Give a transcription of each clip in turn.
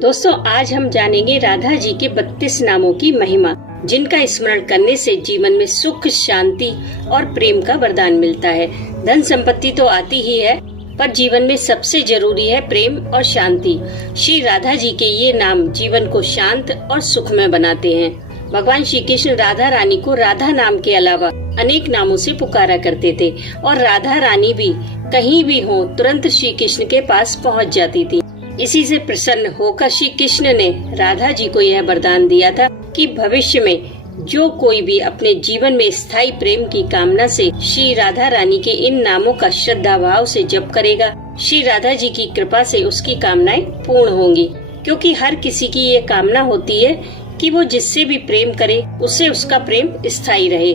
दोस्तों, आज हम जानेंगे राधा जी के 32 नामों की महिमा, जिनका स्मरण करने से जीवन में सुख, शांति और प्रेम का वरदान मिलता है। धन संपत्ति तो आती ही है, पर जीवन में सबसे जरूरी है प्रेम और शांति। श्री राधा जी के ये नाम जीवन को शांत और सुखमय बनाते हैं। भगवान श्री कृष्ण राधा रानी को राधा नाम के अलावा अनेक नामों से पुकारा करते थे और राधा रानी भी कहीं भी हो तुरंत श्री कृष्ण के पास पहुंच जाती थी। इसी से प्रसन्न होकर श्री कृष्ण ने राधा जी को यह वरदान दिया था कि भविष्य में जो कोई भी अपने जीवन में स्थायी प्रेम की कामना से श्री राधा रानी के इन नामों का श्रद्धा भाव से जप करेगा, श्री राधा जी की कृपा से उसकी कामनाएं पूर्ण होंगी। क्योंकि हर किसी की ये कामना होती है कि वो जिससे भी प्रेम करे उससे उसका प्रेम स्थायी रहे,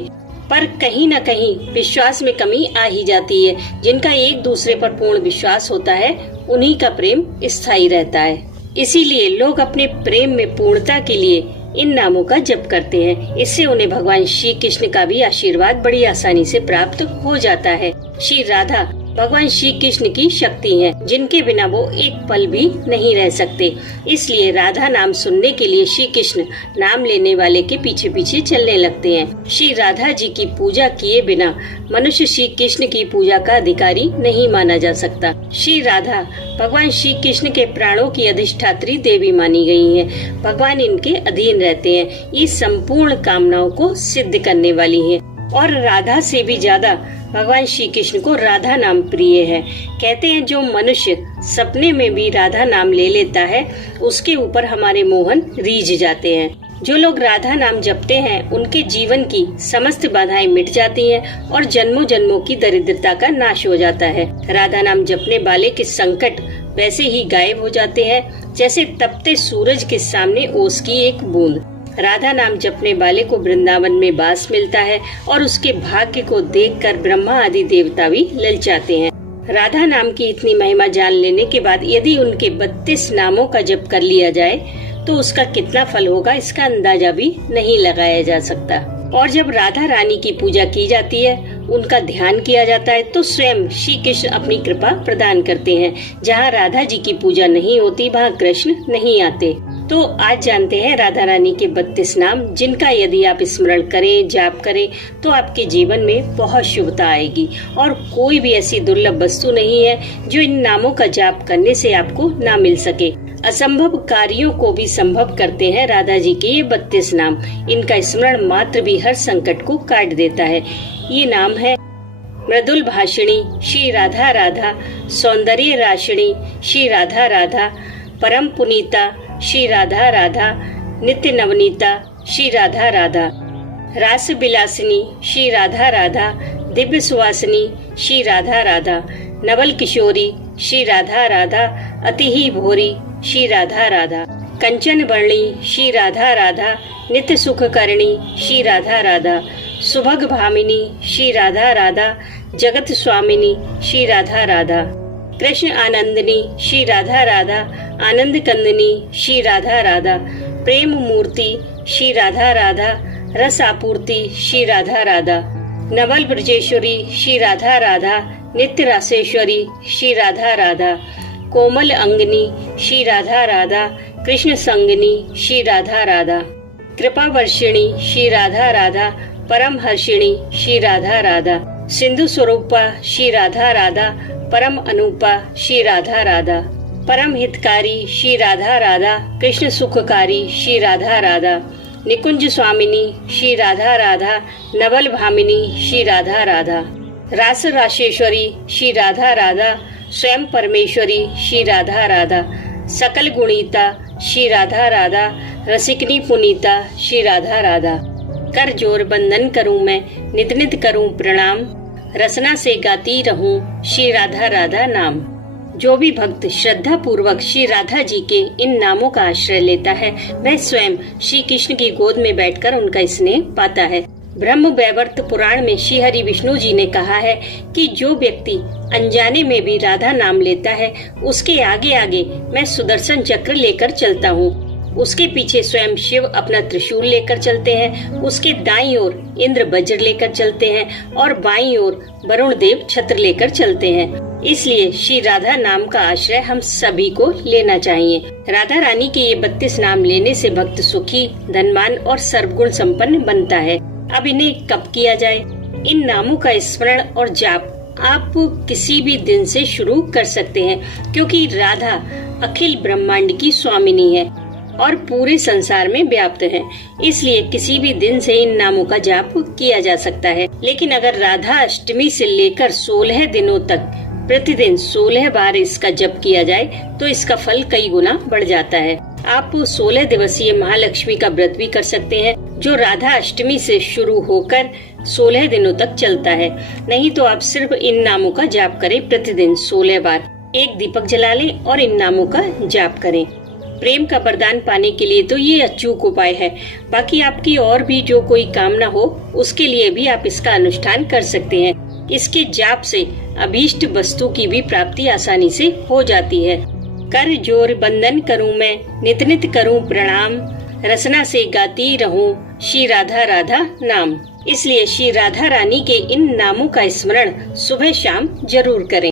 पर कहीं न कहीं विश्वास में कमी आ ही जाती है। जिनका एक दूसरे पर पूर्ण विश्वास होता है उन्हीं का प्रेम स्थायी रहता है। इसीलिए लोग अपने प्रेम में पूर्णता के लिए इन नामों का जप करते हैं। इससे उन्हें भगवान श्री कृष्ण का भी आशीर्वाद बड़ी आसानी से प्राप्त हो जाता है। श्री राधा भगवान श्री कृष्ण की शक्ति है, जिनके बिना वो एक पल भी नहीं रह सकते। इसलिए राधा नाम सुनने के लिए श्री कृष्ण नाम लेने वाले के पीछे पीछे चलने लगते हैं। श्री राधा जी की पूजा किए बिना मनुष्य श्री कृष्ण की पूजा का अधिकारी नहीं माना जा सकता। श्री राधा भगवान श्री कृष्ण के प्राणों की अधिष्ठात्री देवी मानी गई हैं। भगवान इनके अधीन रहते हैं। ये संपूर्ण कामनाओं को सिद्ध करने वाली हैं और राधा से भी ज्यादा भगवान श्री कृष्ण को राधा नाम प्रिय है। कहते हैं जो मनुष्य सपने में भी राधा नाम ले लेता है उसके ऊपर हमारे मोहन रीझ जाते हैं। जो लोग राधा नाम जपते हैं उनके जीवन की समस्त बाधाएं मिट जाती हैं और जन्मों जन्मों की दरिद्रता का नाश हो जाता है। राधा नाम जपने वाले के संकट वैसे ही गायब हो जाते हैं जैसे तपते सूरज के सामने ओस की एक बूंद। राधा नाम जपने वाले को वृंदावन में वास मिलता है और उसके भाग्य को देखकर ब्रह्मा आदि देवता भी ललचाते हैं। राधा नाम की इतनी महिमा जान लेने के बाद यदि उनके 32 नामों का जप कर लिया जाए तो उसका कितना फल होगा इसका अंदाजा भी नहीं लगाया जा सकता। और जब राधा रानी की पूजा की जाती है, उनका ध्यान किया जाता है, तो स्वयं श्री कृष्ण अपनी कृपा प्रदान करते हैं। जहाँ राधा जी की पूजा नहीं होती वहाँ कृष्ण नहीं आते। तो आज जानते हैं राधा रानी के 32 नाम, जिनका यदि आप स्मरण करें, जाप करें तो आपके जीवन में बहुत शुभता आएगी और कोई भी ऐसी दुर्लभ वस्तु नहीं है जो इन नामों का जाप करने से आपको ना मिल सके। असंभव कार्यों को भी संभव करते हैं राधा जी के ये 32 नाम। इनका स्मरण मात्र भी हर संकट को काट देता है। ये नाम है मृदुल भाषिणी श्री राधा राधा, सौंदर्य राशिणी श्री राधा राधा, परम पुनीता श्री राधा राधा, नित्य नवनीता श्री राधा राधा, रास बिलासिनी श्री राधा राधा, दिव्य सुवासिनी श्री राधा राधा, नवल किशोरी श्री राधा राधा, अति ही भोरी श्री राधा राधा, कंचन वर्णी श्री राधा राधा, नित्य सुख करणी श्री राधा राधा, सुभग भामिनी श्री राधा राधा, जगत स्वामिनी श्री राधा राधा, कृष्ण आनंदिनी श्री राधा राधा, आनंद कंदिनी श्री राधा राधा, प्रेम मूर्ति श्री राधा राधा, रस आपूर्ति श्री राधा राधा, नवल ब्रजेश्वरी श्री राधा राधा, नित्य रासेश्वरी श्री राधा राधा, कोमल अंगनी श्री राधा राधा, कृष्ण संगनी श्री राधा राधा, कृपा वर्षिणी श्री राधा राधा, परम हर्षिणी श्री राधा राधा, सिंधु स्वरूपा श्री राधा राधा, परम अनूपा श्री राधा राधा, परम हितकारी श्री राधा राधा, कृष्ण सुखकारी श्री राधा राधा, निकुंज स्वामिनी श्री राधा राधा, नवल भामिनी श्री राधा राधा, रास राशेश्वरी श्री राधा राधा, स्वयं परमेश्वरी श्री राधा राधा, सकल गुणीता श्री राधा राधा, रसिकनी पुनीता श्री राधा राधा, कर जोर बंदन करूं मैं, नित नित करूं प्रणाम, रसना से गाती रहूं श्री राधा राधा नाम। जो भी भक्त श्रद्धा पूर्वक श्री राधा जी के इन नामों का आश्रय लेता है वह स्वयं श्री कृष्ण की गोद में बैठकर उनका स्नेह पाता है। ब्रह्म वैवर्त पुराण में श्री हरि विष्णु जी ने कहा है कि जो व्यक्ति अनजाने में भी राधा नाम लेता है उसके आगे आगे मैं सुदर्शन चक्र लेकर चलता हूँ। उसके पीछे स्वयं शिव अपना त्रिशूल लेकर चलते हैं, उसके दाईं ओर इंद्र वज्र लेकर चलते हैं और बाईं ओर वरुण देव छत्र लेकर चलते हैं। इसलिए श्री राधा नाम का आश्रय हम सभी को लेना चाहिए। राधा रानी के ये 32 नाम लेने से भक्त सुखी, धनवान और सर्वगुण संपन्न बनता है। अब इन्हें कब किया जाए? इन नामों का स्मरण और जाप आप किसी भी दिन से शुरू कर सकते हैं, क्योंकि राधा अखिल ब्रह्मांड की स्वामिनी है और पूरे संसार में व्याप्त है। इसलिए किसी भी दिन से इन नामों का जाप किया जा सकता है। लेकिन अगर राधा अष्टमी से लेकर 16 दिनों तक प्रतिदिन 16 बार इसका जप किया जाए तो इसका फल कई गुना बढ़ जाता है। आप 16 दिवसीय महालक्ष्मी का व्रत भी कर सकते हैं, जो राधा अष्टमी से शुरू होकर 16 दिनों तक चलता है। नहीं तो आप सिर्फ इन नामों का जाप करें प्रतिदिन 16 बार। एक दीपक जला लें और इन नामों का जाप करें। प्रेम का वरदान पाने के लिए तो ये अचूक उपाय है। बाकी आपकी और भी जो कोई कामना हो उसके लिए भी आप इसका अनुष्ठान कर सकते हैं। इसके जाप से अभीष्ट वस्तु की भी प्राप्ति आसानी से हो जाती है। कर जोर बंदन करूं मैं, नित नित करूं प्रणाम, रसना से गाती रहूं श्री राधा राधा नाम। इसलिए श्री राधा रानी के इन नामों का स्मरण सुबह शाम जरूर करें।